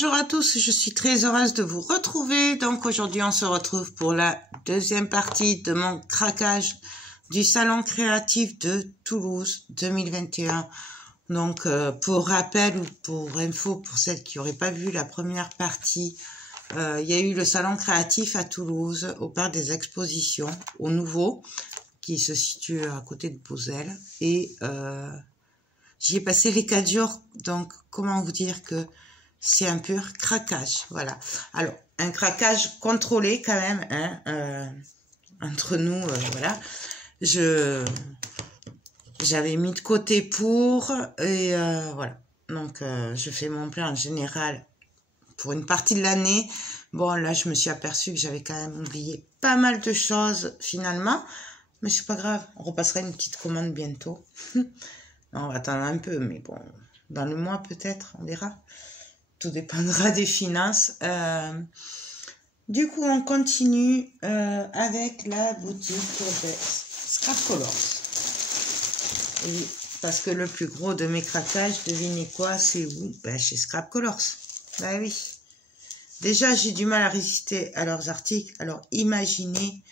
Bonjour à tous, je suis très heureuse de vous retrouver. Donc aujourd'hui on se retrouve pour la deuxième partie de mon craquage du Salon créatif de Toulouse 2021. Donc pour rappel ou pour info, pour celles qui n'auraient pas vu la première partie, il y a eu le Salon créatif à Toulouse au Parc des Expositions, au Nouveau, qui se situe à côté de Beauzelle. Et j'y ai passé les 4 jours, donc comment vous dire que c'est un pur craquage, voilà. Alors, un craquage contrôlé quand même, hein, entre nous, voilà. J'avais mis de côté pour, et voilà. Donc, je fais mon plan en général pour une partie de l'année. Bon, là, je me suis aperçue que j'avais quand même oublié pas mal de choses, finalement. Mais c'est pas grave, on repassera une petite commande bientôt. On va attendre un peu, mais bon, dans le mois peut-être, on verra. Tout dépendra des finances. Du coup, on continue avec la boutique de Scrap Colors. Et parce que le plus gros de mes craquages, devinez quoi, c'est où? Ben, chez Scrap Colors. Ben oui. Déjà, j'ai du mal à résister à leurs articles. Alors, imaginez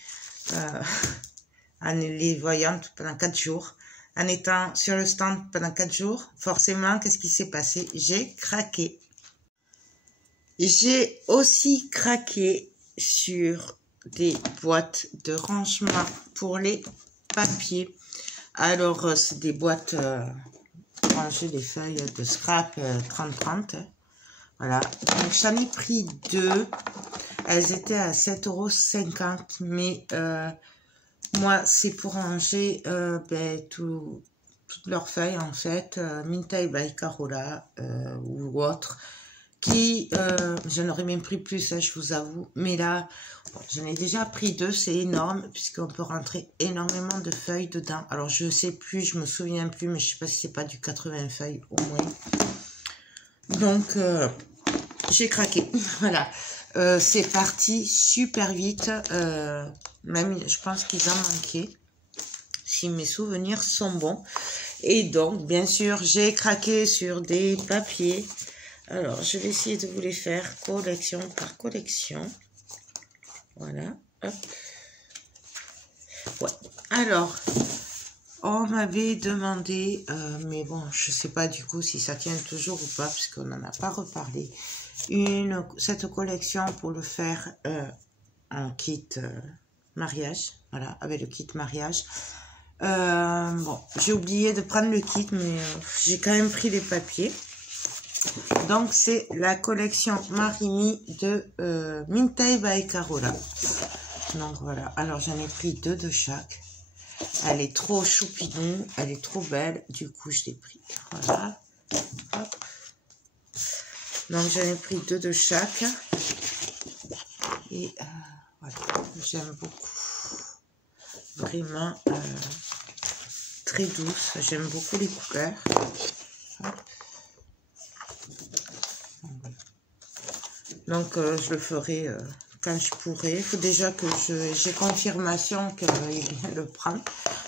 en les voyant pendant 4 jours, en étant sur le stand pendant 4 jours, forcément, qu'est-ce qui s'est passé? J'ai craqué. J'ai aussi craqué sur des boîtes de rangement pour les papiers. Alors, c'est des boîtes pour ranger des feuilles de scrap 30-30. Voilà. Donc, j'en ai pris 2. Elles étaient à 7,50 €. Mais moi, c'est pour ranger toutes leurs feuilles, en fait. Mintail by Carola ou autre. J'en aurais même pris plus, hein, je vous avoue, mais là, bon, j'en ai déjà pris 2, c'est énorme, puisqu'on peut rentrer énormément de feuilles dedans. Alors, je sais plus, je me souviens plus, mais je sais pas si c'est pas du 80 feuilles, au moins. Donc, j'ai craqué, voilà. C'est parti super vite, même, je pense qu'ils en manquaient, si mes souvenirs sont bons. Et donc, bien sûr, j'ai craqué sur des papiers. Alors, je vais essayer de vous les faire collection par collection. Voilà. Hop. Ouais. Alors, on m'avait demandé, mais bon, je sais pas du coup si ça tient toujours ou pas, puisqu'on n'en a pas reparlé, cette collection pour le faire en kit mariage. Voilà, avec le kit mariage. Bon, j'ai oublié de prendre le kit, mais j'ai quand même pris les papiers. Donc, c'est la collection Marimi de Mintail by Carola. Donc, voilà. Alors, j'en ai pris 2 de chaque. Elle est trop choupinou. Elle est trop belle. Du coup, je l'ai pris. Voilà. Hop. Donc, j'en ai pris 2 de chaque. Et voilà. J'aime beaucoup. Vraiment très douce. J'aime beaucoup les couleurs. Hop. Donc, je le ferai quand je pourrai. Il faut déjà que j'ai confirmation qu'il vient le prendre.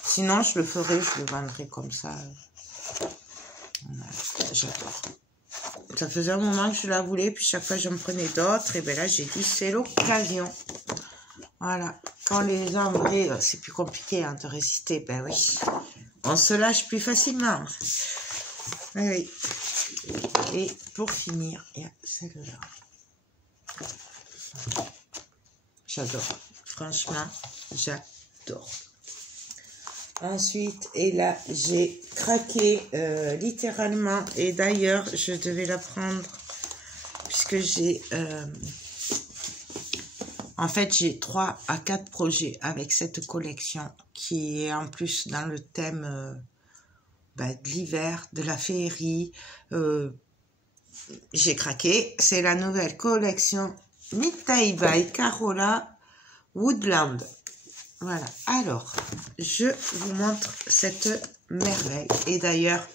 Sinon, je le ferai, je le vendrai comme ça. J'adore. Ça faisait un moment que je la voulais, puis chaque fois, je me prenais d'autres. Et bien là, j'ai dit, c'est l'occasion. Voilà. Quand les gens, en vrai, c'est plus compliqué hein, de résister. Ben oui. On se lâche plus facilement. Oui, oui. Et pour finir, il y a celle-là. J'adore, franchement, j'adore. Ensuite, et là, j'ai craqué littéralement. Et d'ailleurs, je devais la prendre puisque j'ai... en fait, j'ai 3 à 4 projets avec cette collection qui est en plus dans le thème de l'hiver, de la féerie. J'ai craqué. C'est la nouvelle collection Mintail by Carola Woodland. Voilà. Alors, je vous montre cette merveille. Et d'ailleurs,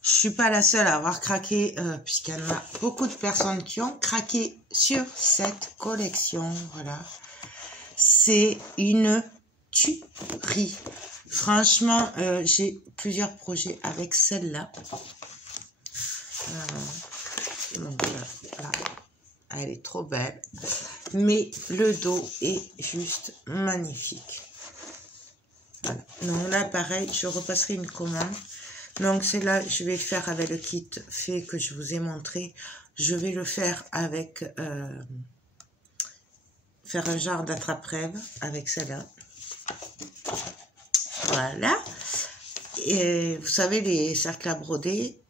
je suis pas la seule à avoir craqué, puisqu'il y en a beaucoup de personnes qui ont craqué sur cette collection. Voilà. C'est une tuerie. Franchement, j'ai plusieurs projets avec celle-là. Donc là, elle est trop belle. Mais le dos est juste magnifique. Voilà. Donc là, pareil, je repasserai une commande. Donc celle-là, je vais le faire avec le kit fait que je vous ai montré. Je vais le faire avec... faire un genre d'attrape-rêve avec celle-là. Voilà. Et vous savez, les cercles à broder.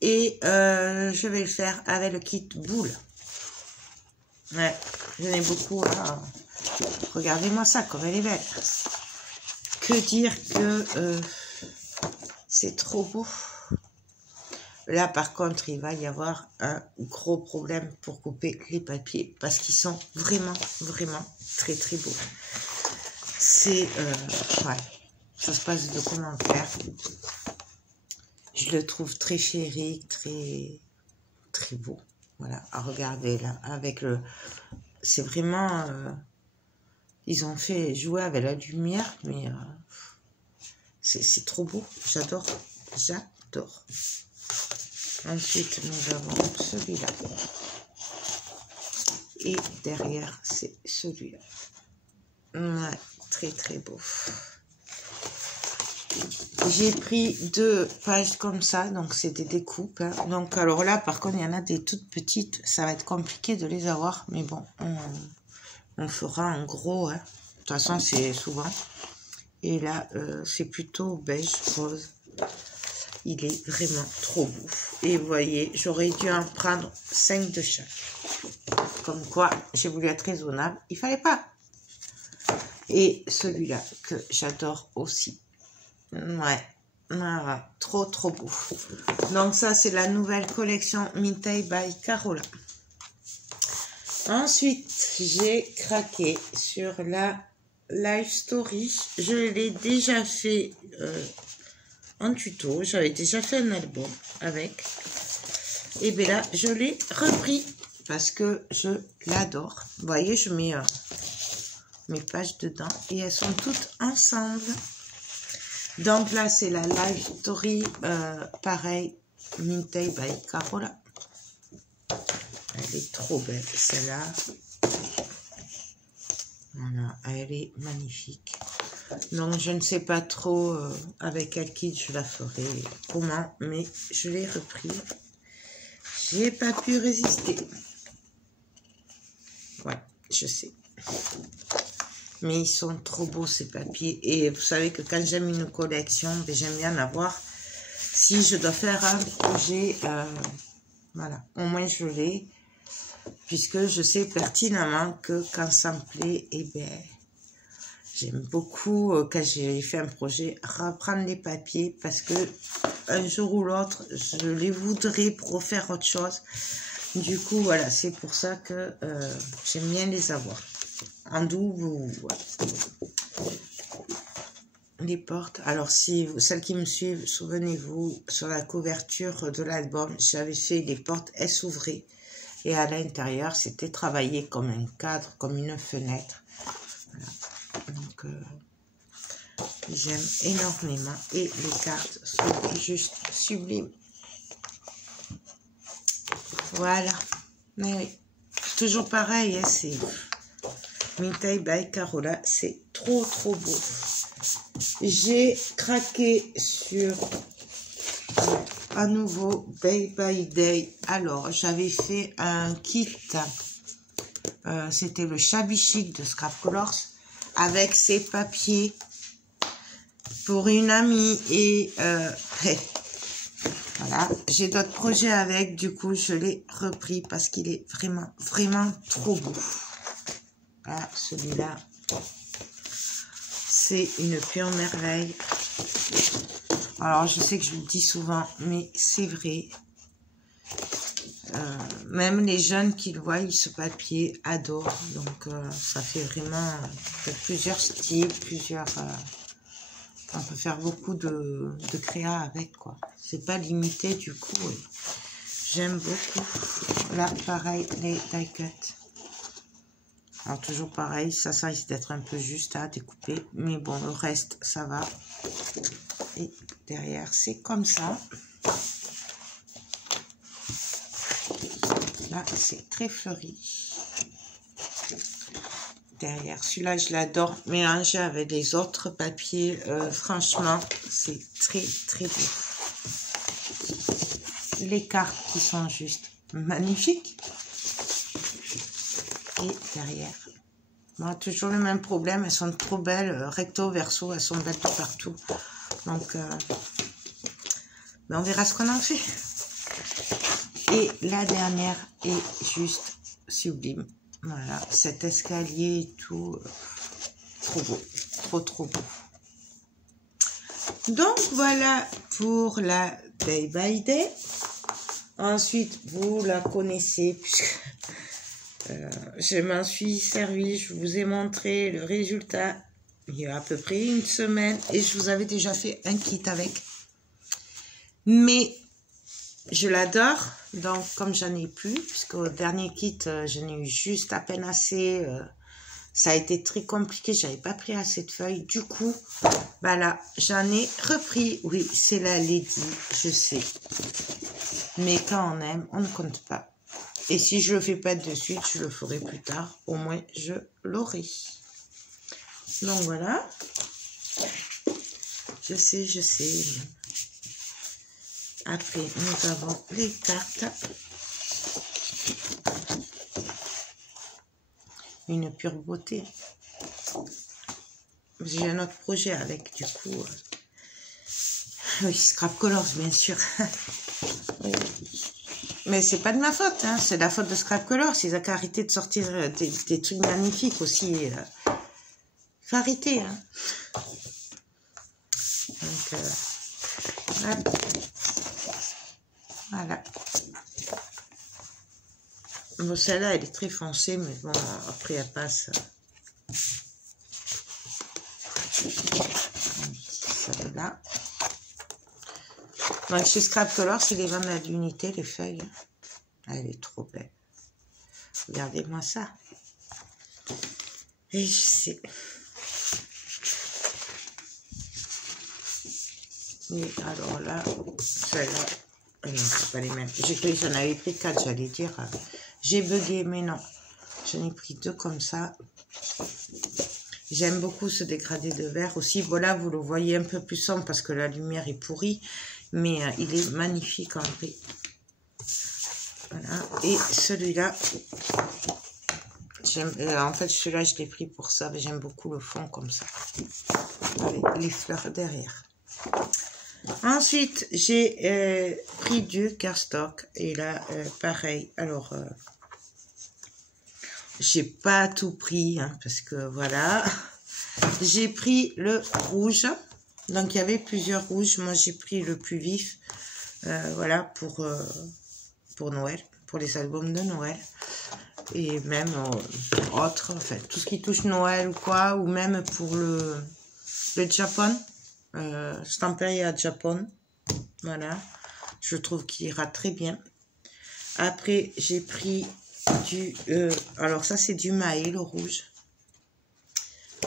Et je vais le faire avec le kit boule. Ouais, j'en ai beaucoup. Hein. Regardez-moi ça, comme elle est belle. Que dire que c'est trop beau. Là, par contre, il va y avoir un gros problème pour couper les papiers parce qu'ils sont vraiment, vraiment très, très beaux. C'est... ouais, ça se passe de commentaires. Je le trouve très féerique, très, très beau. Voilà, à regarder là, avec le... C'est vraiment... ils ont fait jouer avec la lumière, mais c'est trop beau. J'adore, j'adore. Ensuite, nous avons celui-là. Et derrière, c'est celui-là. Ouais, très très beau. J'ai pris 2 pages comme ça, donc c'est des découpes. Hein. Donc alors là, par contre, il y en a des toutes petites. Ça va être compliqué de les avoir, mais bon, on fera en gros. Hein. De toute façon, c'est souvent. Et là, c'est plutôt beige rose. Il est vraiment trop beau. Et vous voyez, j'aurais dû en prendre 5 de chaque. Comme quoi, j'ai voulu être raisonnable. Il fallait pas. Et celui-là, que j'adore aussi. Ouais. Voilà. Trop, trop beau. Donc ça, c'est la nouvelle collection Mintay by Carola. Ensuite, j'ai craqué sur la Life Story. Je l'ai déjà fait... en tuto, j'avais déjà fait un album avec, et bien là je l'ai repris parce que je l'adore. Vous voyez, je mets mes pages dedans et elles sont toutes ensemble. Donc là c'est la Life Story, pareil, Mintay by Carola. Elle est trop belle celle-là. Voilà, elle est magnifique. Donc, je ne sais pas trop avec quel kit je la ferai, comment, mais je l'ai repris. J'ai pas pu résister. Ouais, je sais. Mais ils sont trop beaux, ces papiers. Et vous savez que quand j'aime une collection, ben, j'aime bien avoir. Si je dois faire un projet, voilà, au moins je l'ai. Puisque je sais pertinemment que quand ça me plaît, eh bien... J'aime beaucoup, quand j'ai fait un projet, reprendre les papiers parce que un jour ou l'autre, je les voudrais pour refaire autre chose. Du coup, voilà, c'est pour ça que j'aime bien les avoir. En double, les portes. Alors, si celles qui me suivent, souvenez-vous, sur la couverture de l'album, j'avais fait les portes, elles s'ouvraient. Et à l'intérieur, c'était travaillé comme un cadre, comme une fenêtre. Voilà. Donc, j'aime énormément. Et les cartes sont juste sublimes. Voilà. Mais oui. Toujours pareil, hein, c'est Mintay by Carola. C'est trop, trop beau. J'ai craqué sur à nouveau Day by Day. Alors, j'avais fait un kit. C'était le Shabby Chic de Scrap Colors. Avec ses papiers pour une amie et voilà, j'ai d'autres projets avec, du coup je l'ai repris parce qu'il est vraiment, vraiment trop beau. Voilà, celui-là, c'est une pure merveille. Alors je sais que je le dis souvent, mais c'est vrai. Même les jeunes qui le voient, ce papier adorent. Donc, ça fait vraiment plusieurs styles, plusieurs... on peut faire beaucoup de créa avec, quoi. C'est pas limité, du coup. J'aime beaucoup. Là, pareil, les die cut. Alors, toujours pareil, ça risque d'être un peu juste à découper. Mais bon, le reste, ça va. Et derrière, c'est comme ça. Là, c'est très fleuri. Derrière, celui-là, je l'adore. Mélangé avec les autres papiers, franchement, c'est très, très beau. Les cartes qui sont juste magnifiques. Et derrière, bon, toujours le même problème. Elles sont trop belles, recto, verso, elles sont belles de partout. Donc, ben on verra ce qu'on en fait. Et la dernière est juste sublime. Voilà, cet escalier et tout, trop beau, trop beau. Donc voilà pour la Day by Day. Ensuite, vous la connaissez puisque je m'en suis servi. Je vous ai montré le résultat il y a à peu près une semaine et je vous avais déjà fait un kit avec. Mais je l'adore, donc comme j'en ai plus, puisqu'au dernier kit, je n'ai eu juste à peine assez. Ça a été très compliqué, j'avais pas pris assez de feuilles. Du coup, bah là, j'en ai repris. Oui, c'est la Lady, je sais. Mais quand on aime, on ne compte pas. Et si je le fais pas de suite, je le ferai plus tard. Au moins, je l'aurai. Donc voilà. Je sais, je sais. Après, nous avons les cartes. Une pure beauté. J'ai un autre projet avec, du coup. Oui, Scrap Colors, bien sûr. Oui. Mais c'est pas de ma faute, hein. C'est la faute de Scrap Colors. Ils ont qu'à arrêter de sortir des trucs magnifiques aussi. Faut arrêter, hein. Donc, voilà. Bon, celle-là, elle est très foncée, mais bon, après, elle passe. Celle-là. Donc, chez Scrap Colors, ils les vendent à l'unité, les feuilles. Elle est trop belle. Regardez-moi ça. Et je sais. Et alors là, celle-là, non, c'est pas les mêmes. J'ai cru que j'en avais pris 4, j'allais dire. J'ai bugué, mais non. J'en ai pris 2 comme ça. J'aime beaucoup ce dégradé de vert aussi. Voilà, vous le voyez un peu plus sombre parce que la lumière est pourrie. Mais il est magnifique en vrai. Voilà. Et celui-là, en fait, celui-là, je l'ai pris pour ça. J'aime beaucoup le fond comme ça. Avec les fleurs derrière. Ensuite, j'ai pris du cardstock. Et là, pareil. Alors, j'ai pas tout pris, hein, parce que voilà. J'ai pris le rouge. Donc, il y avait plusieurs rouges. Moi, j'ai pris le plus vif. Voilà, pour Noël, pour les albums de Noël. Et même autres, en fait, tout ce qui touche Noël ou quoi. Ou même pour le Japon. Stamperia Japon. Voilà. Je trouve qu'il ira très bien. Après, j'ai pris du... alors, ça, c'est du Mahé, le rouge.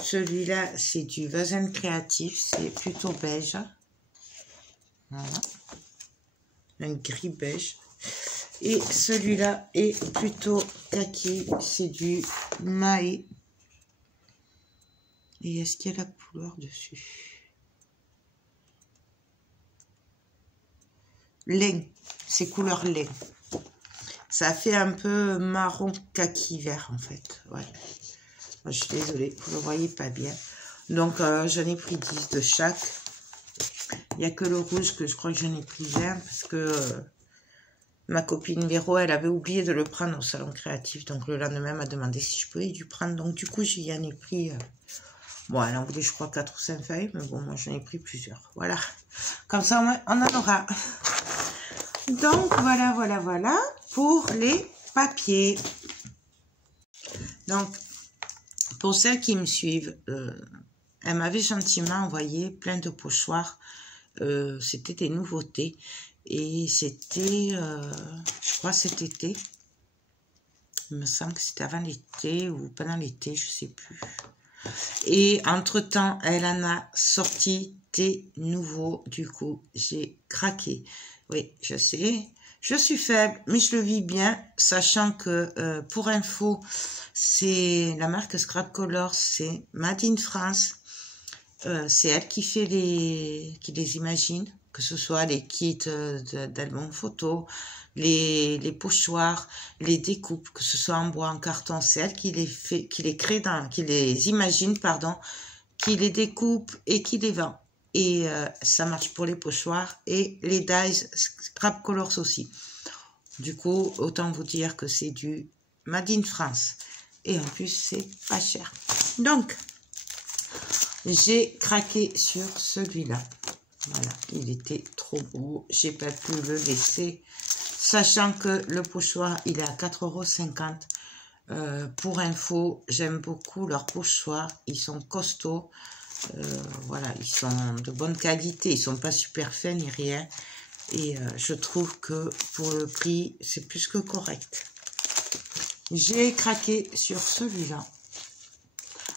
Celui-là, c'est du Vazen Créatif. C'est plutôt beige. Voilà. Un gris beige. Et celui-là est plutôt kaki. C'est du Mahé. Et est-ce qu'il y a la couleur dessus? Lin. C'est couleur lin. Ça fait un peu marron kaki vert en fait. Ouais. Je suis désolée, vous ne le voyez pas bien. Donc, j'en ai pris 10 de chaque. Il n'y a que le rouge que je crois que j'en ai pris 20 parce que ma copine Véro, elle avait oublié de le prendre au salon créatif. Donc, le lendemain, elle m'a demandé si je pouvais lui prendre. Donc, du coup, j'y en ai pris... bon, elle en voulait, je crois, 4 ou 5 feuilles. Mais bon, moi, j'en ai pris plusieurs. Voilà. Comme ça, on en aura. Donc, voilà pour les papiers. Donc, pour celles qui me suivent, elle m'avait gentiment envoyé plein de pochoirs. C'était des nouveautés. Et c'était, je crois, cet été. Il me semble que c'était avant l'été ou pendant l'été, je ne sais plus. Et entre-temps, elle en a sorti des nouveaux. Du coup, j'ai craqué. Oui, je sais. Je suis faible, mais je le vis bien, sachant que, pour info, c'est la marque Scrap Colors, c'est Made in France. C'est elle qui fait qui les imagine, que ce soit les kits d'albums photos, les pochoirs, les découpes, que ce soit en bois, en carton, c'est elle qui les fait, qui les crée, qui les imagine, pardon, qui les découpe et qui les vend. Et ça marche pour les pochoirs et les dies Scrap Colors aussi. Du coup, autant vous dire que c'est du Made in France. Et en plus, c'est pas cher. Donc, j'ai craqué sur celui-là. Voilà, il était trop beau. J'ai pas pu le laisser. Sachant que le pochoir, il est à 4,50 €. Pour info, j'aime beaucoup leurs pochoirs. Ils sont costauds. Voilà, ils sont de bonne qualité. Ils sont pas super faits ni rien. Et je trouve que pour le prix, c'est plus que correct. J'ai craqué sur celui-là.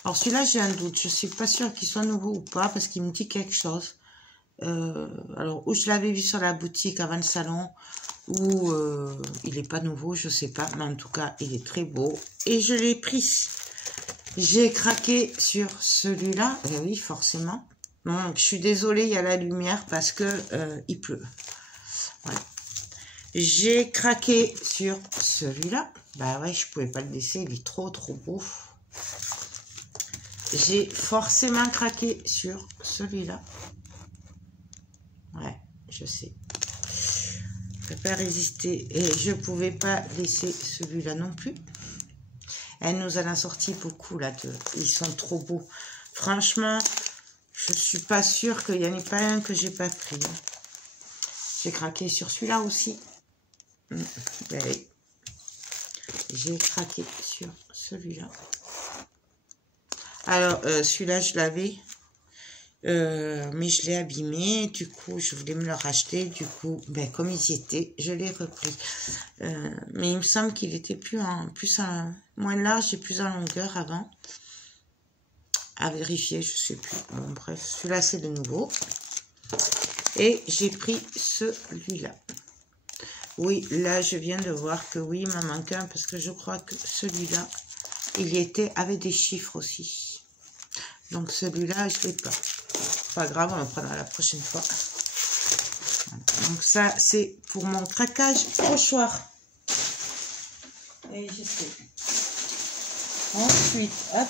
Alors celui-là, j'ai un doute. Je suis pas sûre qu'il soit nouveau ou pas parce qu'il me dit quelque chose. Alors, où je l'avais vu sur la boutique avant le salon, ou il n'est pas nouveau, je sais pas. Mais en tout cas, il est très beau. Et je l'ai pris. J'ai craqué sur celui-là. Eh oui, forcément. Donc, je suis désolée, il y a la lumière parce que il pleut. Voilà. J'ai craqué sur celui-là. Bah ouais, je pouvais pas le laisser, il est trop beau. J'ai forcément craqué sur celui-là. Ouais, je sais. Je ne peux pas résister. Et je ne pouvais pas laisser celui-là non plus. Elle nous en a sorti beaucoup là. Ils sont trop beaux. Franchement, je ne suis pas sûre qu'il n'y en ait pas un que j'ai pas pris. J'ai craqué sur celui-là aussi. Ben oui. J'ai craqué sur celui-là. Alors, celui-là, je l'avais. Mais je l'ai abîmé. Du coup, je voulais me le racheter. Du coup, ben, comme ils y étaient, je l'ai repris. Mais il me semble qu'il était moins large et plus en longueur avant. À vérifier, je sais plus. Bon, bref, celui-là, c'est le nouveau. Et j'ai pris celui-là. Oui, là, je viens de voir que oui, il m'en manque un parce que je crois que celui-là, il y était avec des chiffres aussi. Donc, celui-là, je ne l'ai pas. Pas grave, on le prendra la prochaine fois. Voilà. Donc, ça, c'est pour mon craquage pochoir. Et j'essaie. Ensuite, hop.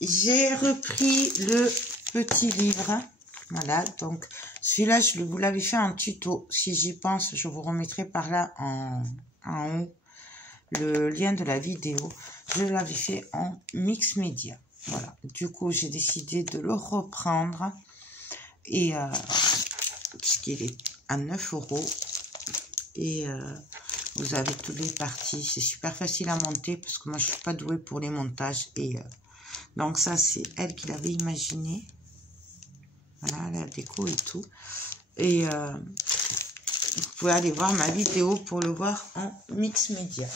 J'ai repris le petit livre. Voilà, donc celui-là, vous l'avais fait en tuto. Si j'y pense, je vous remettrai par là en haut le lien de la vidéo. Je l'avais fait en mix média. Voilà, du coup, j'ai décidé de le reprendre. Et puisqu'il est à 9 €. Et vous avez toutes les parties. C'est super facile à monter parce que moi, je ne suis pas douée pour les montages. Et donc ça, c'est elle qui l'avait imaginé. Voilà, la déco et tout. Et vous pouvez aller voir ma vidéo pour le voir en mix média.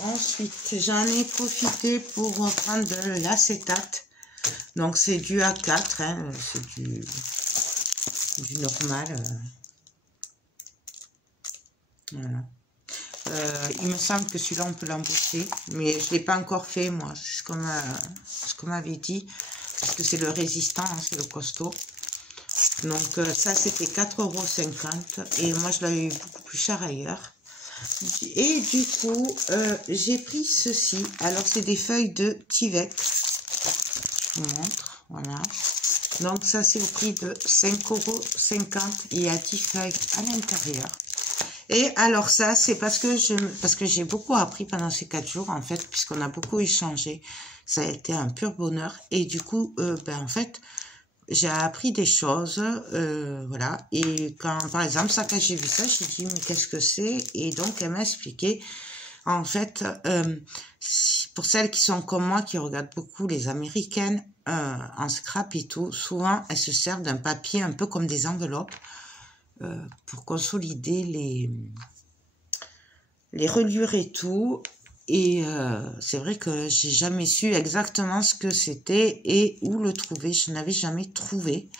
Ensuite, j'en ai profité pour prendre de l'acétate. Donc, c'est du A4, hein, c'est du normal. Voilà. Il me semble que celui-là, on peut l'embosser. Mais je ne l'ai pas encore fait, moi. C'est ce qu'on m'avait dit. Parce que c'est le résistant, hein, c'est le costaud. Donc, ça, c'était 4,50 €. Et moi, je l'avais eu beaucoup plus cher ailleurs. Et du coup, j'ai pris ceci. Alors, c'est des feuilles de Tyvek. Je vous montre. Voilà. Donc, ça, c'est au prix de 5,50 €. Il y a 10 feuilles à l'intérieur. Et alors, ça, c'est parce que j'ai beaucoup appris pendant ces 4 jours, en fait, puisqu'on a beaucoup échangé. Ça a été un pur bonheur. Et du coup, en fait, j'ai appris des choses, voilà. Et quand, par exemple, quand j'ai vu ça, j'ai dit, mais qu'est-ce que c'est? Et donc, elle m'a expliqué, en fait, pour celles qui sont comme moi, qui regardent beaucoup les Américaines, en scrap et tout, souvent, elles se servent d'un papier un peu comme des enveloppes, pour consolider les reliures et tout. Et c'est vrai que j'ai jamais su exactement ce que c'était et où le trouver. Je n'avais jamais trouvé.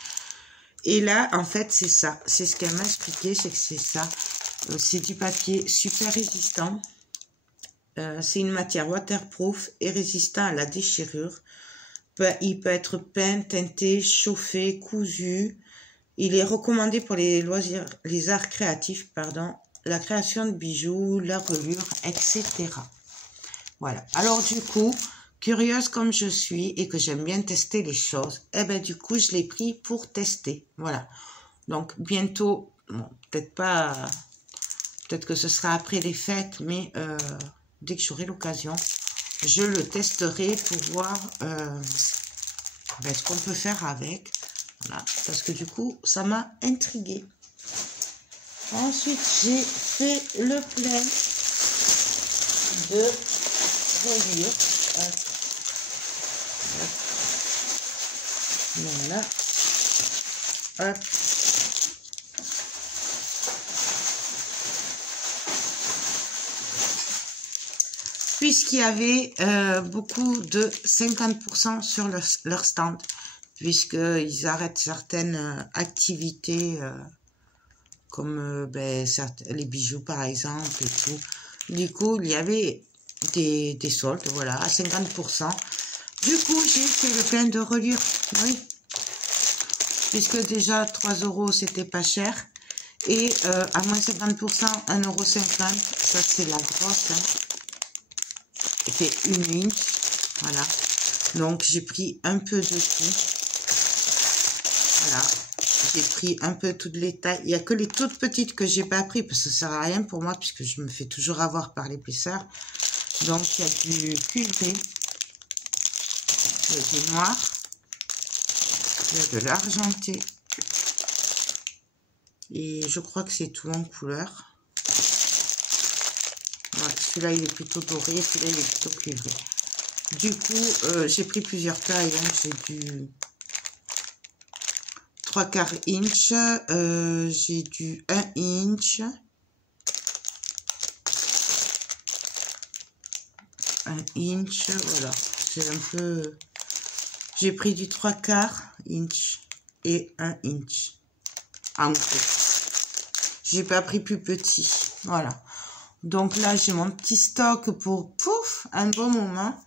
Et là, en fait, c'est ça. C'est ce qu'elle m'a expliqué, c'est que c'est ça. C'est du papier super résistant. C'est une matière waterproof et résistant à la déchirure. Il peut être peint, teinté, chauffé, cousu. Il est recommandé pour les loisirs, les arts créatifs, pardon, la création de bijoux, la reliure, etc. Voilà. Alors du coup, curieuse comme je suis et que j'aime bien tester les choses, eh ben du coup, je l'ai pris pour tester. Voilà. Donc bientôt, bon, peut-être pas, peut-être que ce sera après les fêtes, mais dès que j'aurai l'occasion, je le testerai pour voir ce qu'on peut faire avec. Voilà, parce que du coup, ça m'a intriguée. Ensuite, j'ai fait le plein de reliure. Voilà. Hop. Puisqu'il y avait beaucoup de 50% sur leur stand, puisqu'ils arrêtent certaines activités comme les bijoux par exemple et tout. Du coup, il y avait des soldes, voilà, à 50%. Du coup, j'ai fait le plein de reliure, oui. Puisque déjà 3 €, c'était pas cher. Et à moins 50%, 1,50 €. Ça, c'est la grosse. Hein. C'est 1 inch. Voilà. Donc, j'ai pris un peu de tout. Voilà. J'ai pris un peu toutes les tailles. Il n'y a que les toutes petites que j'ai pas pris parce que ça sert à rien pour moi puisque je me fais toujours avoir par l'épaisseur. Donc, il y a du cuivré. Il y a du noir. Il y a de l'argenté. Et je crois que c'est tout en couleur. Voilà, celui-là, il est plutôt doré. Celui-là, il est plutôt cuivré. Du coup, j'ai pris plusieurs tailles. Hein. J'ai du 3/4 inch. J'ai du 1 inch. 1 inch. Voilà. C'est un peu... J'ai pris du 3/4 inch et 1 inch. En gros. J'ai pas pris plus petit. Voilà. Donc là, j'ai mon petit stock pour, pouf, un bon moment.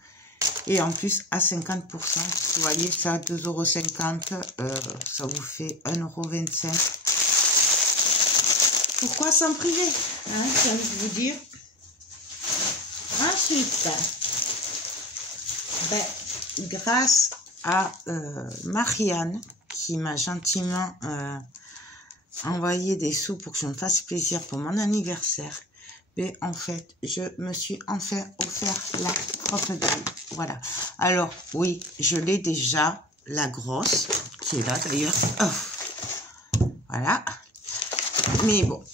Et en plus, à 50%. Vous voyez, ça, 2,50 €. Ça vous fait 1,25 €. Pourquoi s'en priver, hein, j'ai envie de vous dire. Ensuite, grâce à Marianne, qui m'a gentiment envoyé des sous pour que je me fasse plaisir pour mon anniversaire. Mais en fait, je me suis enfin offert la crocodile. Voilà. Alors, oui, je l'ai déjà, la grosse, qui est là d'ailleurs. Oh. Voilà. Mais bon,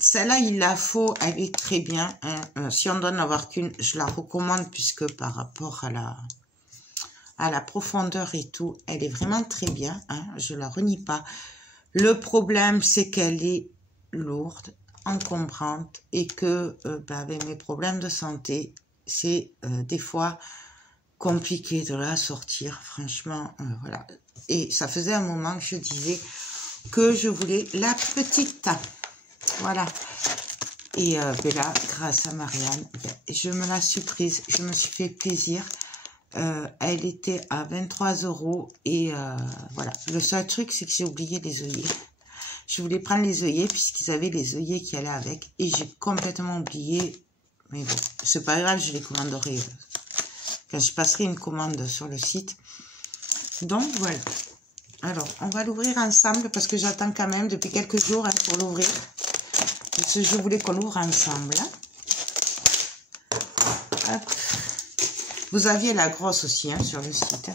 celle-là, il la faut, elle est très bien. Hein. Si on doit en avoir qu'une, je la recommande puisque par rapport à la profondeur et tout, elle est vraiment très bien. Hein. Je la renie pas. Le problème, c'est qu'elle est lourde, encombrante et que avec mes problèmes de santé, c'est des fois compliqué de la sortir, franchement, voilà. Et ça faisait un moment que je disais que je voulais la petite, voilà. Et là, grâce à Marianne, je me la suis prise, je me suis fait plaisir. Elle était à 23 € et voilà. Le seul truc, c'est que j'ai oublié les œillets. Je voulais prendre les œillets puisqu'ils avaient les œillets qui allaient avec et j'ai complètement oublié. Mais bon, c'est pas grave, je les commanderai quand je passerai une commande sur le site. Donc voilà. Alors, on va l'ouvrir ensemble parce que j'attends quand même depuis quelques jours pour l'ouvrir. Parce que je voulais qu'on l'ouvre ensemble. Hop. Vous aviez la grosse aussi sur le site.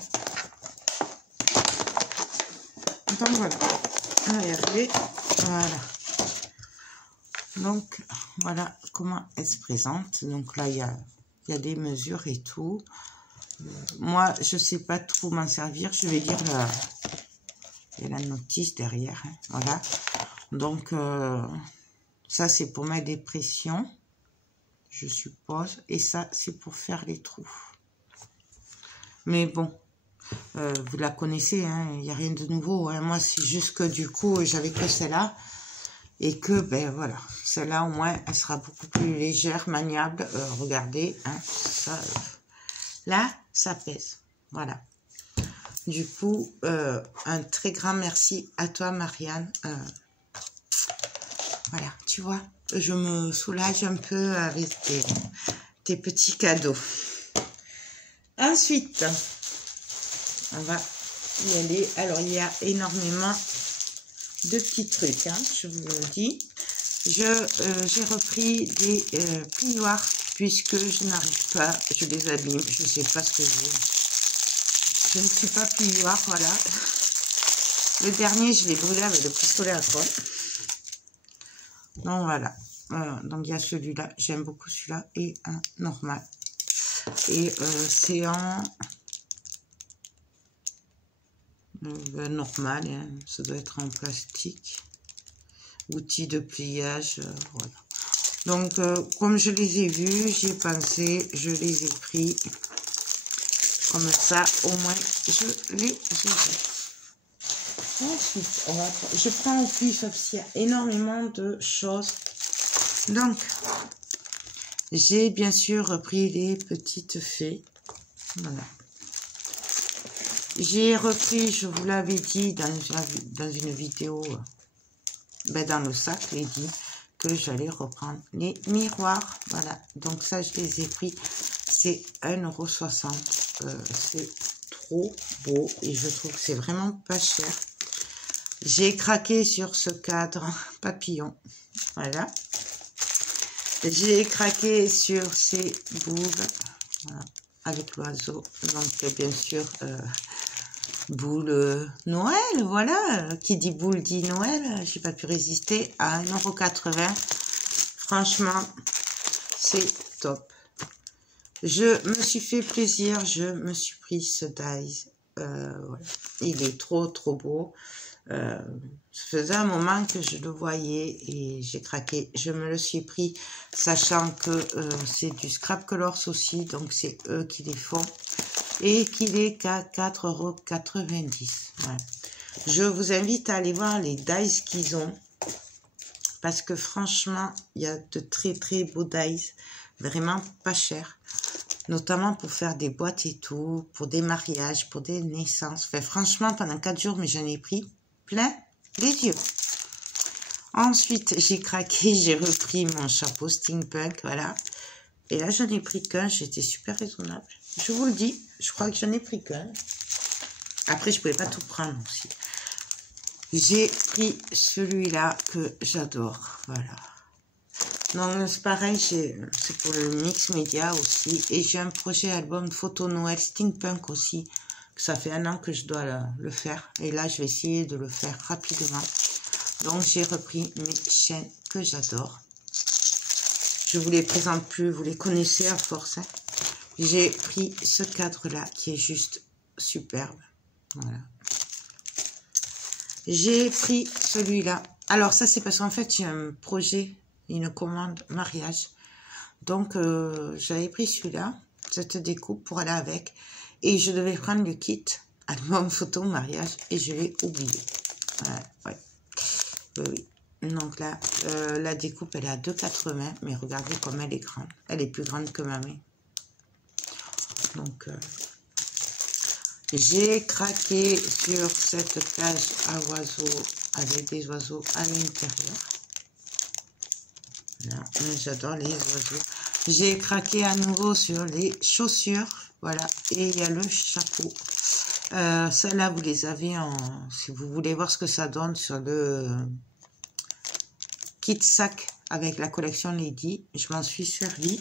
Donc voilà. Regardez. Voilà. Donc, voilà comment elle se présente. Donc là, il y a des mesures et tout. Moi, je ne sais pas trop m'en servir. Je vais lire il y a la notice derrière. Hein. Voilà. Donc, ça, c'est pour ma dépression, je suppose. Et ça, c'est pour faire les trous. Mais bon, Vous la connaissez, hein, il n'y a rien de nouveau. Hein. Moi, c'est juste que du coup, j'avais que celle-là. Et que, ben voilà, celle-là, au moins, elle sera beaucoup plus légère, maniable. Regardez, hein, ça, là, ça pèse. Voilà. Du coup, un très grand merci à toi, Marianne. Voilà, tu vois, je me soulage un peu avec tes petits cadeaux. Ensuite, on va y aller. Alors, il y a énormément de petits trucs, hein, je vous le dis. J'ai repris des plioirs puisque je n'arrive pas, je les abîme, je ne sais pas ce que j'ai. Je ne suis pas plioir, voilà. Le dernier, je l'ai brûlé avec le pistolet à colle. Donc voilà. Donc il y a celui-là, j'aime beaucoup celui-là, et un normal. Et c'est en normal, hein, ça doit être en plastique. Outil de pliage, voilà. Donc comme je les ai vus, j'ai pensé, je les ai pris. Comme ça, au moins, je les ai vus. Ensuite, je prends au plus, sauf s'il y a énormément de choses. Donc, j'ai bien sûr repris les petites fées. Voilà. J'ai repris, je vous l'avais dit dans une vidéo, dans le sac, j'ai dit que j'allais reprendre les miroirs. Voilà, donc ça, je les ai pris. C'est 1,60 €. C'est trop beau et je trouve que c'est vraiment pas cher. J'ai craqué sur ce cadre papillon. Voilà. J'ai craqué sur ces boules. Voilà, avec l'oiseau. Donc, bien sûr, boule Noël, voilà. Qui dit boule dit Noël. J'ai pas pu résister à 1,80 €. Franchement, c'est top. Je me suis fait plaisir. Je me suis pris ce dies. Voilà. Il est trop beau. Ça faisait un moment que je le voyais et j'ai craqué. Je me le suis pris, sachant que c'est du Scrap Colors aussi, donc c'est eux qui les font, et qu'il est qu'à 4,90 €. Voilà. Je vous invite à aller voir les dies qu'ils ont, parce que franchement, il y a de très beaux dies, vraiment pas cher, notamment pour faire des boîtes et tout, pour des mariages, pour des naissances. Enfin, franchement, pendant 4 jours, mais j'en ai pris plein les yeux. Ensuite, j'ai craqué, j'ai repris mon chapeau steampunk, voilà. Et là, j'en ai pris qu'un, j'étais super raisonnable. Je vous le dis, je crois que j'en ai pris qu'un. Après, je pouvais pas tout prendre aussi. J'ai pris celui-là que j'adore, voilà. Donc, c'est pareil, c'est pour le mix média aussi. Et j'ai un projet album photo Noël steampunk aussi. Ça fait 1 an que je dois le faire. Et là, je vais essayer de le faire rapidement. Donc, j'ai repris mes chaînes que j'adore. Je vous les présente plus, vous les connaissez à force. Hein. J'ai pris ce cadre-là qui est juste superbe. Voilà. J'ai pris celui-là. Alors, ça, c'est parce qu'en fait, j'ai un projet, une commande mariage. Donc, j'avais pris celui-là, cette découpe pour aller avec. Et je devais prendre le kit album photo mariage et je l'ai oublié. Ouais. Oui. Donc là, la découpe, elle est à 2,80 €, mais regardez comme elle est grande. Elle est plus grande que ma main. Donc, j'ai craqué sur cette cage à oiseaux avec des oiseaux à l'intérieur. J'adore les oiseaux. J'ai craqué à nouveau sur les chaussures. Voilà, et il y a le chapeau. Celles-là, vous les avez si vous voulez voir ce que ça donne sur le kit sac avec la collection Lady. Je m'en suis servi.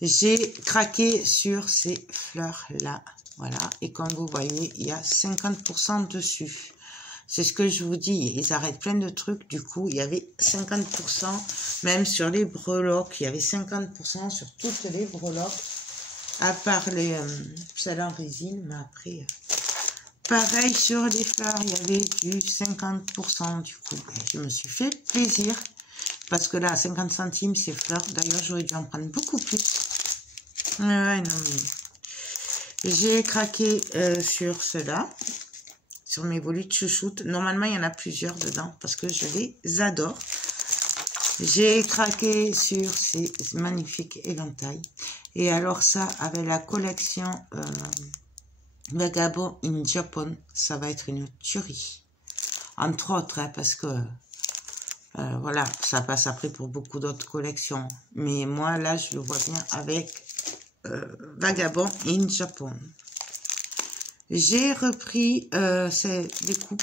J'ai craqué sur ces fleurs-là. Voilà, et comme vous voyez, il y a 50% dessus. C'est ce que je vous dis, ils arrêtent plein de trucs. Du coup, il y avait 50%, même sur les breloques. Il y avait 50% sur toutes les breloques. À part celles en résine, mais après, pareil sur les fleurs, il y avait du 50%. Du coup, je me suis fait plaisir. Parce que là, à 50 centimes, ces fleurs. D'ailleurs, j'aurais dû en prendre beaucoup plus. Ouais, non, mais... J'ai craqué sur cela, sur mes volutes chouchoutes. Normalement, il y en a plusieurs dedans parce que je les adore. J'ai craqué sur ces magnifiques éventails. Et alors ça, avec la collection Vagabond in Japan, ça va être une tuerie. Entre autres, hein, parce que voilà, ça passe après pour beaucoup d'autres collections. Mais moi, là, je le vois bien avec Vagabond in Japan. J'ai repris ces découpes.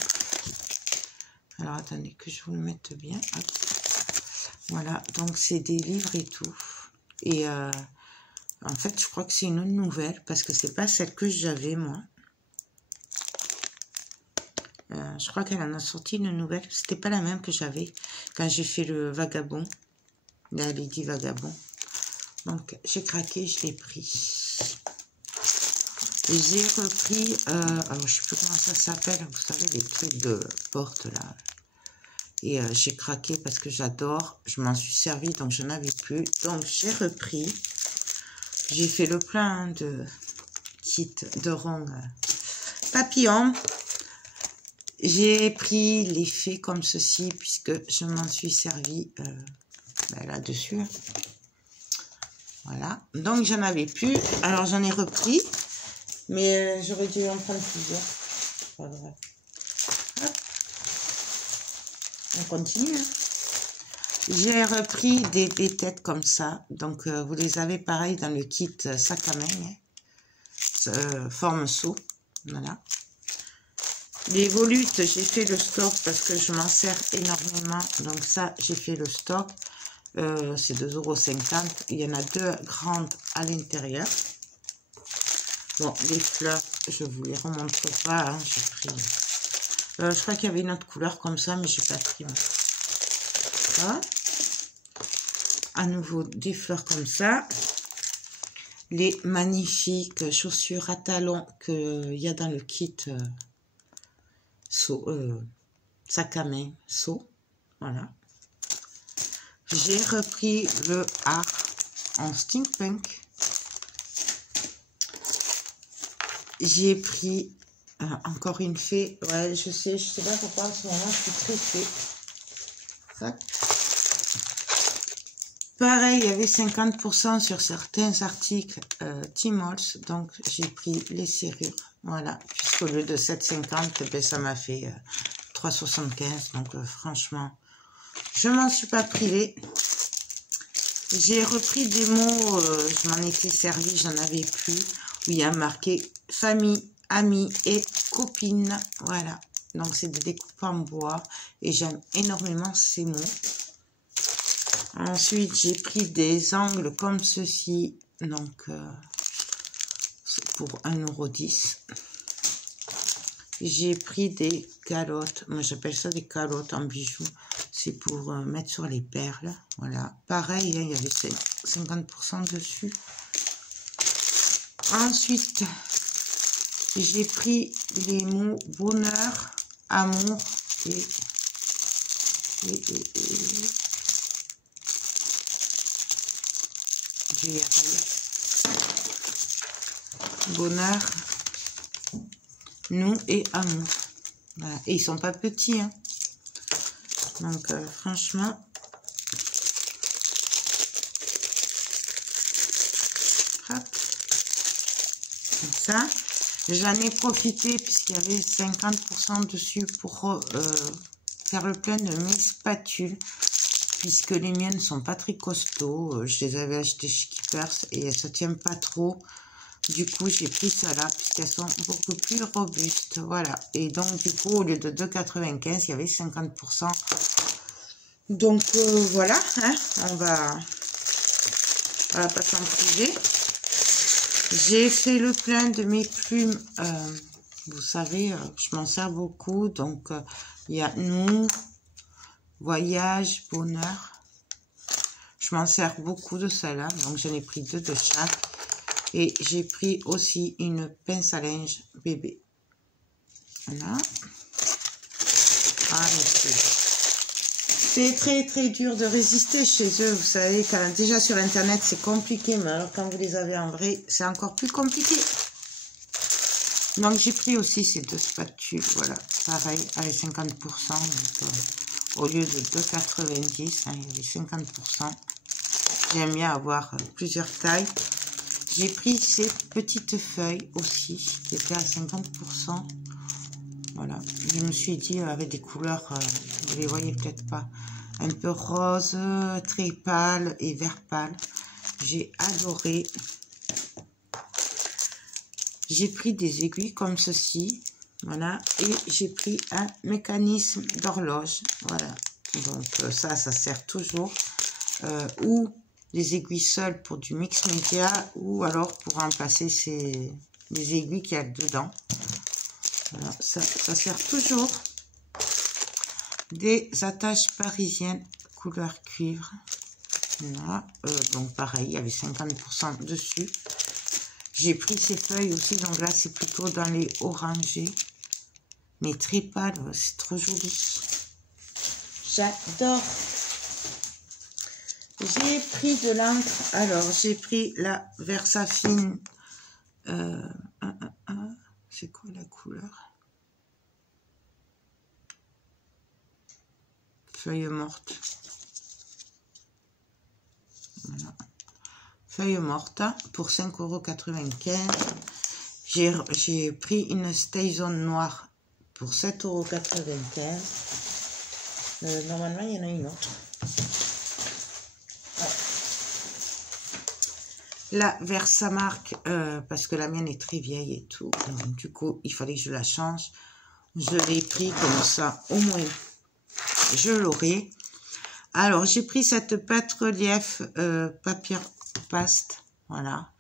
Alors, attendez que je vous le mette bien. Hop. Voilà, donc c'est des livres et tout. Et en fait, je crois que c'est une nouvelle parce que c'est pas celle que j'avais, moi. Je crois qu'elle en a sorti une nouvelle. C'était pas la même que j'avais quand j'ai fait le Vagabond. La Lady Vagabond. Donc, j'ai craqué, je l'ai pris. J'ai repris, alors je sais plus comment ça s'appelle, vous savez, les trucs de porte là. Et j'ai craqué parce que j'adore, je m'en suis servi donc je n'avais plus. Donc j'ai repris, j'ai fait le plein de kits de ronds papillons. J'ai pris les faits comme ceci puisque je m'en suis servi là-dessus. Voilà, donc j'en avais plus, alors j'en ai repris. Mais j'aurais dû en prendre plusieurs. Pas vrai. Hop. On continue. J'ai repris des têtes comme ça. Donc, vous les avez pareil dans le kit sac à main. Forme seau. Voilà. Les volutes, j'ai fait le stock parce que je m'en sers énormément. Donc ça, j'ai fait le stock. C'est 2,50 €. Il y en a 2 grandes à l'intérieur. Bon, les fleurs, je vous les remontre pas. Hein, j'ai pris. Je crois qu'il y avait une autre couleur comme ça, mais j'ai pas pris. Voilà. À nouveau, des fleurs comme ça. Les magnifiques chaussures à talons qu'il y a dans le kit sac à main seau. Voilà. J'ai repris le art en steampunk. J'ai pris encore une fée. Ouais, je sais pas pourquoi en ce moment je suis très fée. Hop. Pareil, il y avait 50% sur certains articles Tmall, donc j'ai pris les serrures. Voilà, puisqu'au lieu de 7,50, ben, ça m'a fait 3,75. Donc franchement, je m'en suis pas privée. J'ai repris des mots, je m'en étais servi, j'en avais plus, où il y a marqué famille, amis et copines. Voilà, donc c'est des découpes en bois et j'aime énormément ces mots. Ensuite, j'ai pris des angles comme ceci, donc pour 1,10 €. J'ai pris des calottes, moi j'appelle ça des calottes en bijoux. C'est pour mettre sur les perles. Voilà. Pareil, hein, il y avait 50% dessus. Ensuite, j'ai pris les mots bonheur, amour et je vais y arriver. Bonheur, nous et amour. Voilà. Et ils sont pas petits, hein. Donc, franchement, hop, comme ça. J'en ai profité puisqu'il y avait 50% dessus pour faire le plein de mes spatules. Puisque les miennes ne sont pas très costauds. Je les avais achetées chez Keepers et elles ne se tiennent pas trop. Du coup, j'ai pris celle-là puisqu'elles sont beaucoup plus robustes. Voilà. Et donc, du coup, au lieu de 2,95, il y avait 50%. Donc, voilà. Hein, on va pas s'en priver. J'ai fait le plein de mes plumes. Vous savez, je m'en sers beaucoup. Donc, il y a nous, voyage, bonheur. Je m'en sers beaucoup de celle-là. Donc, j'en ai pris 2 de chaque. Et j'ai pris aussi une pince à linge bébé. Voilà. Ah, c'est très très dur de résister chez eux. Vous savez, déjà sur internet c'est compliqué, mais alors quand vous les avez en vrai, c'est encore plus compliqué. Donc j'ai pris aussi ces deux spatules, voilà, pareil, avec 50%, donc, au lieu de 2,90, hein, il y avait 50%. J'aime bien avoir plusieurs tailles. J'ai pris ces petites feuilles aussi, qui étaient à 50%. Voilà, je me suis dit avec des couleurs, vous les voyez peut-être pas, un peu rose, très pâle et vert pâle. J'ai adoré. J'ai pris des aiguilles comme ceci, voilà, et j'ai pris un mécanisme d'horloge, voilà. Donc ça sert toujours, ou des aiguilles seules pour du mix média, ou alors pour remplacer les aiguilles qu'il y a dedans. Voilà, ça sert toujours. Des attaches parisiennes couleur cuivre. Voilà, donc pareil, il y avait 50% dessus. J'ai pris ces feuilles aussi, donc là c'est plutôt dans les orangés, mais très pâle, c'est trop joli. J'adore. J'ai pris de l'encre, alors j'ai pris la Versafine, c'est quoi la couleur? Feuille morte. Voilà. Feuille morte pour 5,95 €. J'ai pris une Stayson noire pour 7,95 €. Normalement, il y en a une autre. Ouais. La Versamark, parce que la mienne est très vieille et tout. Donc, du coup, il fallait que je la change. Je l'ai pris comme ça, au moins, je l'aurai. Alors, j'ai pris cette pâte relief papier paste, voilà,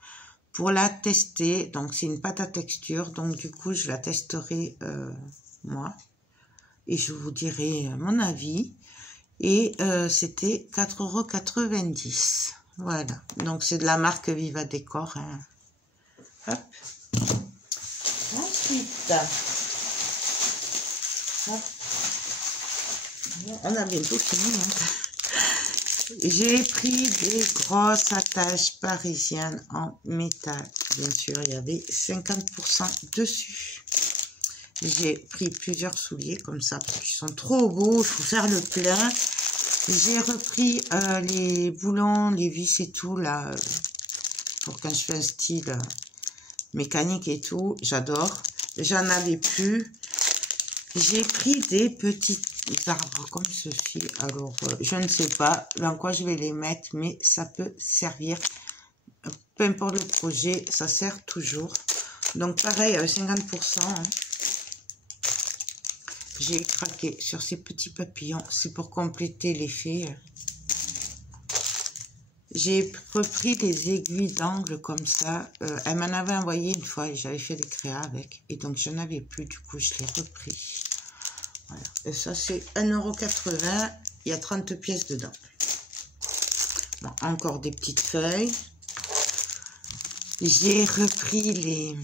pour la tester. Donc, c'est une pâte à texture. Donc, du coup, je la testerai moi. Et je vous dirai mon avis. Et c'était 4,90 €. Voilà. Donc, c'est de la marque Viva Décor. Hein. Hop. Ensuite, hop. On a bientôt fini. Hein. J'ai pris des grosses attaches parisiennes en métal. Bien sûr, il y avait 50% dessus. J'ai pris plusieurs souliers comme ça, parce qu'ils sont trop beaux. Il faut faire le plein. J'ai repris les boulons, les vis et tout, là, pour quand je fais un style mécanique et tout. J'adore. J'en avais plus. J'ai pris des petites arbres comme ceci. Alors, je ne sais pas dans quoi je vais les mettre, mais ça peut servir. Peu importe le projet, ça sert toujours. Donc, pareil, 50%. Hein. J'ai craqué sur ces petits papillons. C'est pour compléter l'effet. J'ai repris des aiguilles d'angle comme ça. Elle m'en avait envoyé une fois et j'avais fait des créas avec. Et donc, je n'avais plus. Du coup, je l'ai repris. Voilà. Et ça, c'est 1,80 €. Il y a 30 pièces dedans. Bon, encore des petites feuilles. J'ai repris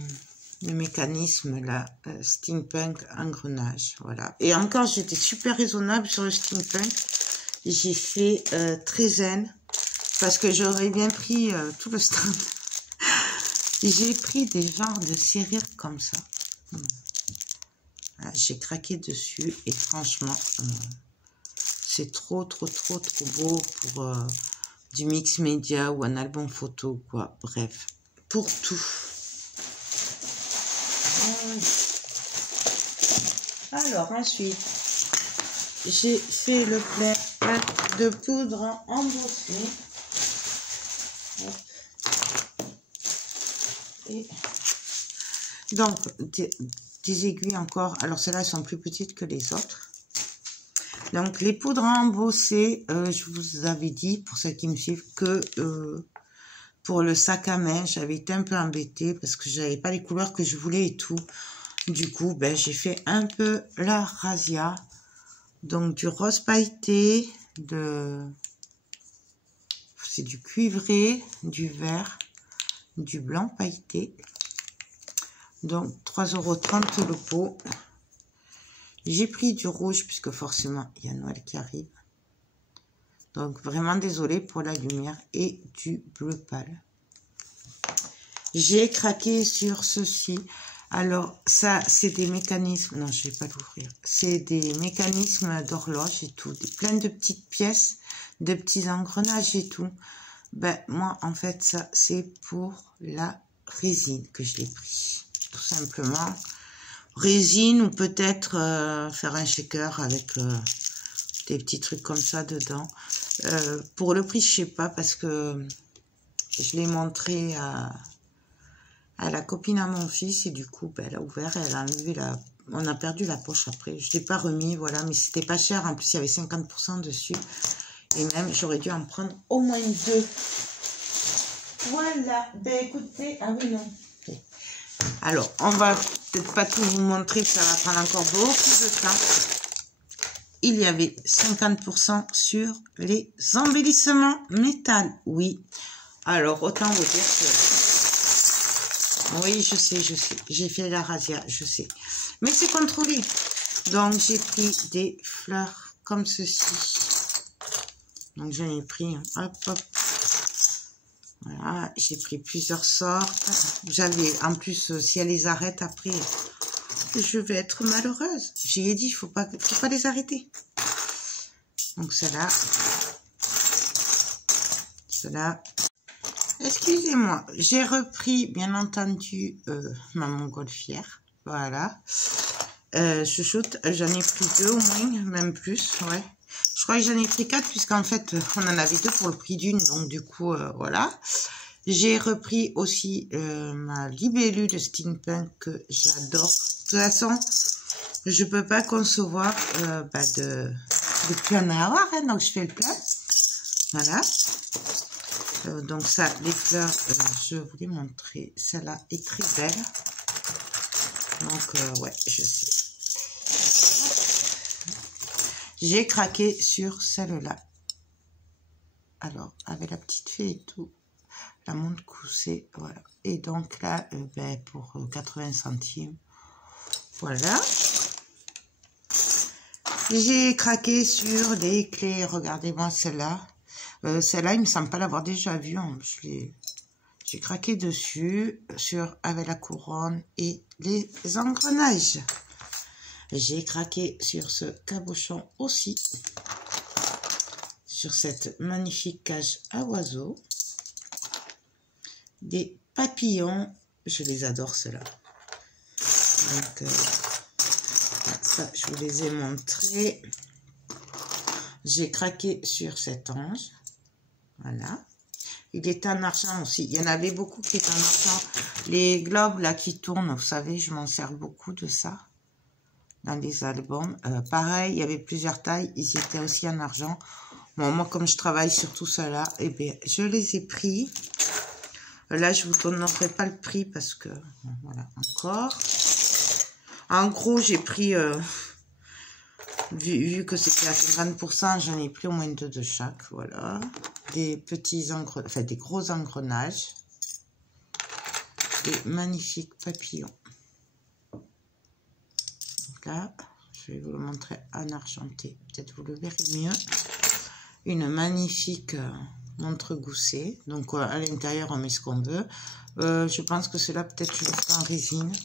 le mécanisme, là, steampunk engrenage. Voilà. Et encore, j'étais super raisonnable sur le steampunk. J'ai fait très zen. Parce que j'aurais bien pris tout le stand. J'ai pris des genres de serrures comme ça. Voilà, j'ai craqué dessus. Et franchement, c'est trop beau pour du mix média ou un album photo, quoi. Bref, pour tout. Alors, ensuite, j'ai fait le plein de poudre embossée. Et donc, des aiguilles encore. Alors, celles-là, sont plus petites que les autres. Donc, les poudres embossées, je vous avais dit, pour ceux qui me suivent, que pour le sac à main, j'avais été un peu embêtée parce que je n'avais pas les couleurs que je voulais et tout. Du coup, ben, j'ai fait un peu la razzia. Donc, du rose pailleté, c'est du cuivré, du vert, du blanc pailleté. Donc, 3,30 € le pot. J'ai pris du rouge, puisque forcément, il y a Noël qui arrive. Donc, vraiment désolée pour la lumière. Et du bleu pâle. J'ai craqué sur ceci. Alors, ça, c'est des mécanismes... Non, je vais pas l'ouvrir. C'est des mécanismes d'horloge et tout. Plein de petites pièces, de petits engrenages et tout. Ben, moi, en fait, ça, c'est pour la résine que je l'ai pris. Tout simplement. Résine ou peut-être faire un shaker avec des petits trucs comme ça dedans. Pour le prix, je sais pas parce que je l'ai montré à la copine à mon fils et du coup, ben, elle a ouvert et elle a enlevé la... On a perdu la poche après. Je l'ai pas remis, voilà, mais c'était pas cher. En plus, il y avait 50% dessus. Et même, j'aurais dû en prendre au moins 2. Voilà. Ben écoutez, ah oui, non. Alors, on va peut-être pas tout vous montrer, ça va prendre encore beaucoup de temps. Il y avait 50% sur les embellissements métal. Oui. Alors, autant vous dire que... Oui, je sais. J'ai fait la razzia, je sais. Mais c'est contrôlé. Donc, j'ai pris des fleurs comme ceci. Donc, j'en ai pris, hop, hop. Voilà, j'ai pris plusieurs sortes. J'avais, en plus, si elle les arrête après, je vais être malheureuse. J'ai dit, faut pas les arrêter. Donc, celle-là. Celle-là. Excusez-moi, j'ai repris, bien entendu, ma montgolfière. Voilà. Chouchoute, j'en ai pris 2 au moins, même plus, ouais. Je crois que j'en ai pris 4, puisqu'en fait, on en avait 2 pour le prix d'une, donc du coup, voilà. J'ai repris aussi ma libellule de steampunk que j'adore. De toute façon, je peux pas concevoir de plus en avoir, hein, donc je fais le plein. Voilà. Donc ça, les fleurs, je vous les montrer. Celle-là est très belle. Donc, ouais, je sais. J'ai craqué sur celle-là. Alors, avec la petite fée et tout. La montre coussée, voilà. Et donc là, pour 80 centimes. Voilà. J'ai craqué sur des clés. Regardez-moi celle-là. Celle-là, il me semble pas l'avoir déjà vue. J'ai craqué dessus, avec la couronne et les engrenages. J'ai craqué sur ce cabochon aussi. Sur cette magnifique cage à oiseaux. Des papillons. Je les adore, ceux-là. Donc, ça, je vous les ai montrés. J'ai craqué sur cet ange. Voilà. Il est en argent aussi. Il y en avait beaucoup qui étaient en argent. Les globes là qui tournent, vous savez, je m'en sers beaucoup de ça. Dans les albums. Pareil, il y avait plusieurs tailles. Ils étaient aussi en argent. Bon, moi, comme je travaille sur tout ça là, eh bien, je les ai pris. Là, je vous donnerai pas le prix parce que... Bon, voilà, encore. En gros, j'ai pris... Vu que c'était à 50%, j'en ai pris au moins 2 de chaque, voilà. Des petits engrenages, enfin des gros engrenages. Des magnifiques papillons. Donc là, je vais vous le montrer en argenté. Peut-être vous le verrez mieux. Une magnifique montre goussée. Donc à l'intérieur, on met ce qu'on veut. Je pense que cela, peut-être, je le ferai en résine.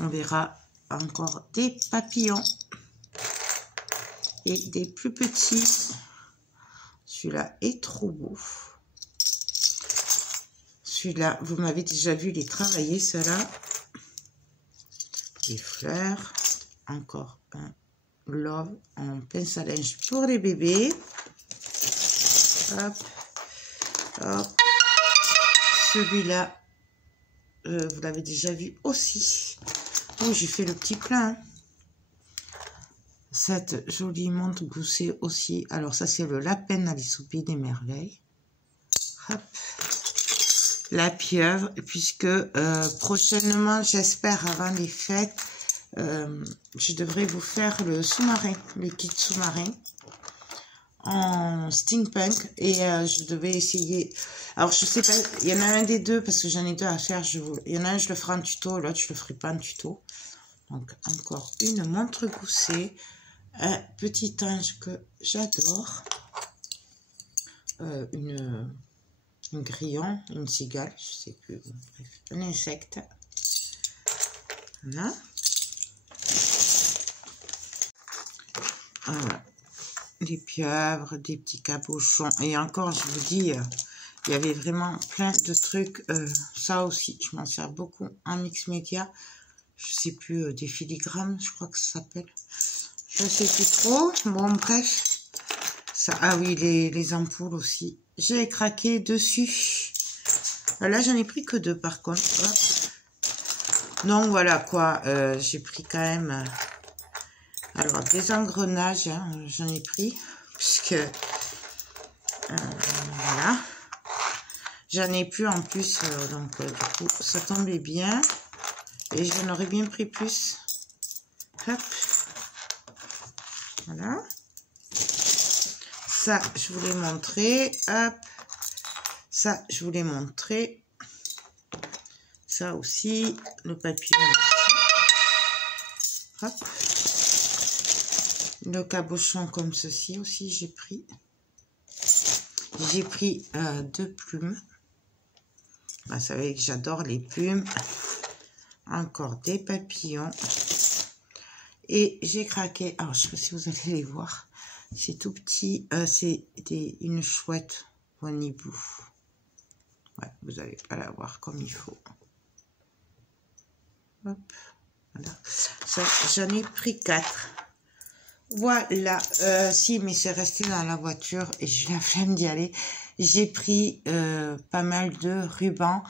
On verra encore des papillons. Et des plus petits. Celui-là est trop beau. Celui-là, vous m'avez déjà vu les travailler, ceux-là. Des fleurs. Encore un love en pince à linge pour les bébés. Hop. Hop. Celui-là, vous l'avez déjà vu aussi. Oh, j'ai fait le petit plein. Cette jolie montre goussée aussi. Alors ça, c'est le lapin à l'Issoupie des merveilles. Hop. La pieuvre, puisque prochainement, j'espère avant les fêtes, je devrais vous faire le sous-marin, le kit sous-marin en steampunk. Et je devais essayer... Alors, je sais pas, il y en a un des deux, parce que j'en ai 2 à faire. Il y en a un, je le ferai en tuto, l'autre, je le ferai pas en tuto. Donc, encore une montre goussée. Un petit ange que j'adore. Un grillon, une cigale, je sais plus. Bref, un insecte. Voilà. Voilà. Des pieuvres, des petits cabochons. Et encore, je vous dis, il y avait vraiment plein de trucs. Ça aussi, je m'en sers beaucoup en mix média. Je sais plus, des filigrammes, je crois que ça s'appelle. Je sais plus trop. Bon, bref. Ça, ah oui, les ampoules aussi. J'ai craqué dessus. Là, j'en ai pris que 2 par contre. Hop. Donc voilà quoi. J'ai pris quand même... alors, des engrenages, hein, j'en ai pris. Puisque... voilà. J'en ai plus en plus. Donc, du coup, ça tombait bien. Et j'en aurais bien pris plus. Hop. Voilà. Ça, je vous l'ai montré. Hop. Ça, je vous l'ai montré. Ça aussi. Le papillon. Hop. Le cabochon comme ceci aussi, j'ai pris. J'ai pris 2 plumes. Vous savez que j'adore les plumes. Encore des papillons. Et j'ai craqué. Alors, je ne sais pas si vous allez les voir. C'est tout petit. C'est une chouette Wanibou. Ouais, vous n'allez pas la voir comme il faut. Hop. Voilà. J'en ai pris 4. Voilà. Si, mais c'est resté dans la voiture et j'ai la flemme d'y aller. J'ai pris pas mal de rubans.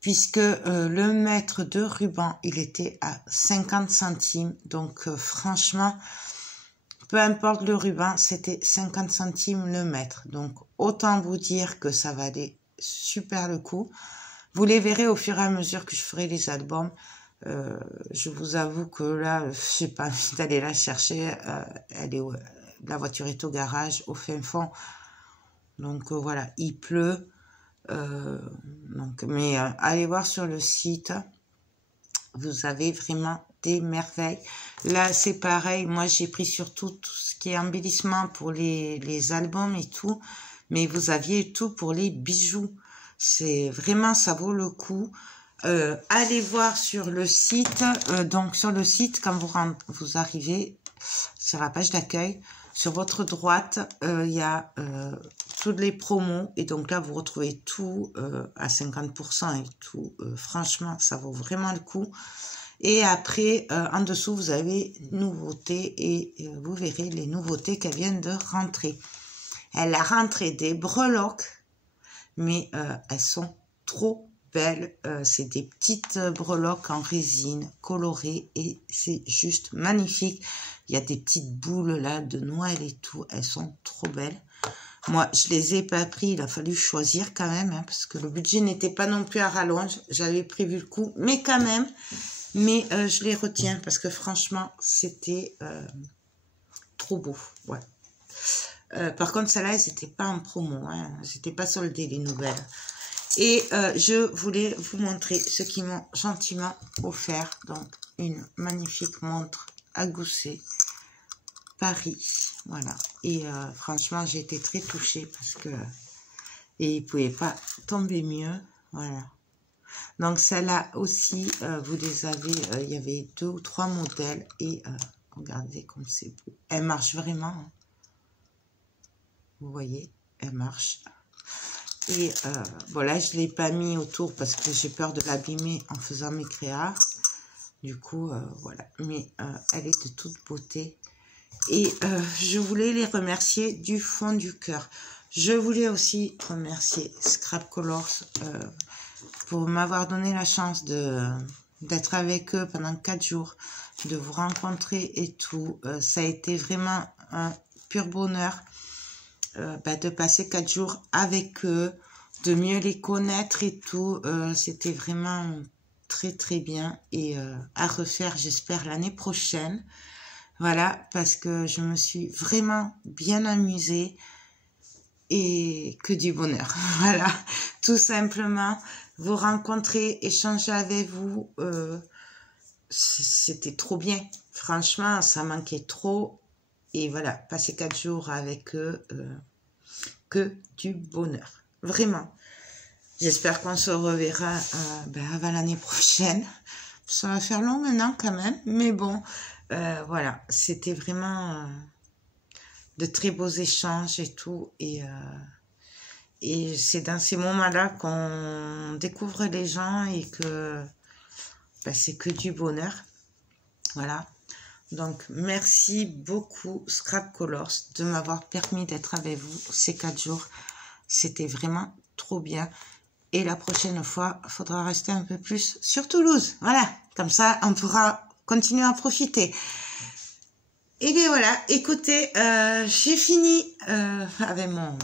Puisque le mètre de ruban, il était à 50 centimes. Donc, franchement, peu importe le ruban, c'était 50 centimes le mètre. Donc, autant vous dire que ça valait super le coup. Vous les verrez au fur et à mesure que je ferai les albums. Je vous avoue que là, je n'ai pas envie d'aller la chercher. La voiture est au garage, au fin fond. Donc, voilà, il pleut. Mais allez voir sur le site, vous avez vraiment des merveilles. Là, c'est pareil, moi j'ai pris surtout tout ce qui est embellissement pour les albums et tout, mais vous aviez tout pour les bijoux. C'est vraiment, ça vaut le coup. Allez voir sur le site. Donc sur le site, quand vous arrivez sur la page d'accueil, sur votre droite, il y a toutes les promos. Et donc là, vous retrouvez tout à 50% et tout. Franchement, ça vaut vraiment le coup. Et après, en dessous, vous avez nouveautés. Et vous verrez les nouveautés qu'elles viennent de rentrer. Elle a rentré des breloques. Mais elles sont trop belles. C'est des petites breloques en résine colorées. Et c'est juste magnifique. Il y a des petites boules là de Noël et tout. Elles sont trop belles. Moi, je les ai pas pris. Il a fallu choisir quand même. Hein, parce que le budget n'était pas non plus à rallonge. J'avais prévu le coup. Mais quand même. Mais je les retiens. Parce que franchement, c'était trop beau. Ouais. Par contre, celles-là, elles n'étaient pas en promo. Hein, elles n'étaient pas soldées, les nouvelles. Et je voulais vous montrer ce qu'ils m'ont gentiment offert. Donc, une magnifique montre à gousset. Paris, voilà. Et franchement, j'ai été très touchée parce que et il ne pouvait pas tomber mieux, voilà. Donc celle-là aussi, vous les avez, il y avait 2 ou 3 modèles et regardez comme c'est beau. Elle marche vraiment. Hein. Vous voyez, elle marche. Et voilà, je ne l'ai pas mis autour parce que j'ai peur de l'abîmer en faisant mes créas. Du coup, voilà. Mais elle est de toute beauté. Et je voulais les remercier du fond du cœur. Je voulais aussi remercier Scrap Colors pour m'avoir donné la chance d'être avec eux pendant 4 jours, de vous rencontrer et tout. Ça a été vraiment un pur bonheur de passer 4 jours avec eux, de mieux les connaître et tout. C'était vraiment très très bien et à refaire, j'espère, l'année prochaine. Voilà, parce que je me suis vraiment bien amusée et que du bonheur. Voilà, tout simplement, vous rencontrer, échanger avec vous, c'était trop bien. Franchement, ça manquait trop. Et voilà, passer 4 jours avec eux, que du bonheur. Vraiment. J'espère qu'on se reverra avant l'année prochaine ça va faire long maintenant quand même, mais bon, voilà, c'était vraiment de très beaux échanges et tout, et c'est dans ces moments-là qu'on découvre les gens et que ben, c'est que du bonheur, voilà. Donc, merci beaucoup Scrap Colors de m'avoir permis d'être avec vous ces 4 jours. C'était vraiment trop bien. Et la prochaine fois, il faudra rester un peu plus sur Toulouse. Voilà, comme ça, on pourra continuer à profiter. Et bien voilà, écoutez, j'ai fini avec mon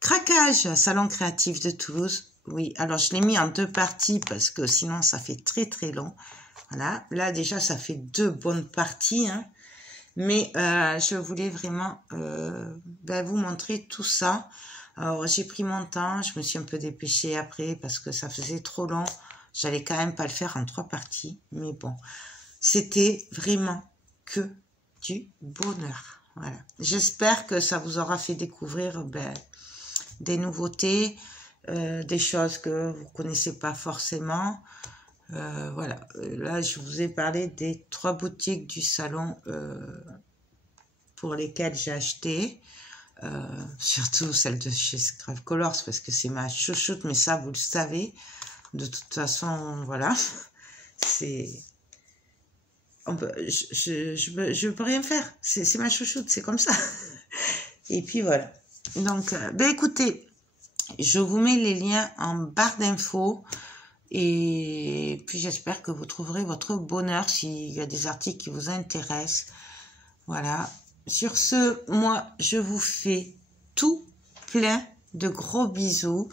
craquage salon créatif de Toulouse. Oui, alors je l'ai mis en 2 parties parce que sinon ça fait très très long. Voilà, là déjà ça fait 2 bonnes parties, hein. Mais je voulais vraiment ben, vous montrer tout ça. Alors j'ai pris mon temps, je me suis un peu dépêchée après parce que ça faisait trop long. J'allais quand même pas le faire en 3 parties, mais bon, c'était vraiment que du bonheur. Voilà. J'espère que ça vous aura fait découvrir ben, des nouveautés, des choses que vous connaissez pas forcément. Voilà, là je vous ai parlé des 3 boutiques du salon pour lesquelles j'ai acheté, surtout celle de chez Scrap Colors parce que c'est ma chouchoute, mais ça vous le savez, de toute façon, voilà, c'est... je peux rien faire, c'est ma chouchoute, c'est comme ça. Et puis voilà, donc, ben écoutez, je vous mets les liens en barre d'infos. Et puis j'espère que vous trouverez votre bonheur s'il y a des articles qui vous intéressent. Voilà. Sur ce, moi, je vous fais tout plein de gros bisous.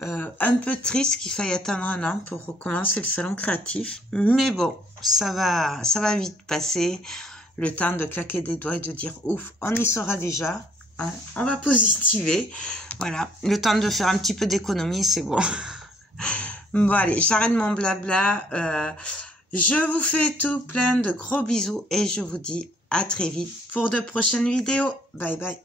Un peu triste qu'il faille attendre un an pour recommencer le salon créatif. Mais bon, ça va vite passer. Le temps de claquer des doigts et de dire ouf, on y sera déjà. Hein, on va positiver. Voilà. Le temps de faire un petit peu d'économie, c'est bon. Bon allez, j'arrête mon blabla, je vous fais tout plein de gros bisous et je vous dis à très vite pour de prochaines vidéos. Bye bye.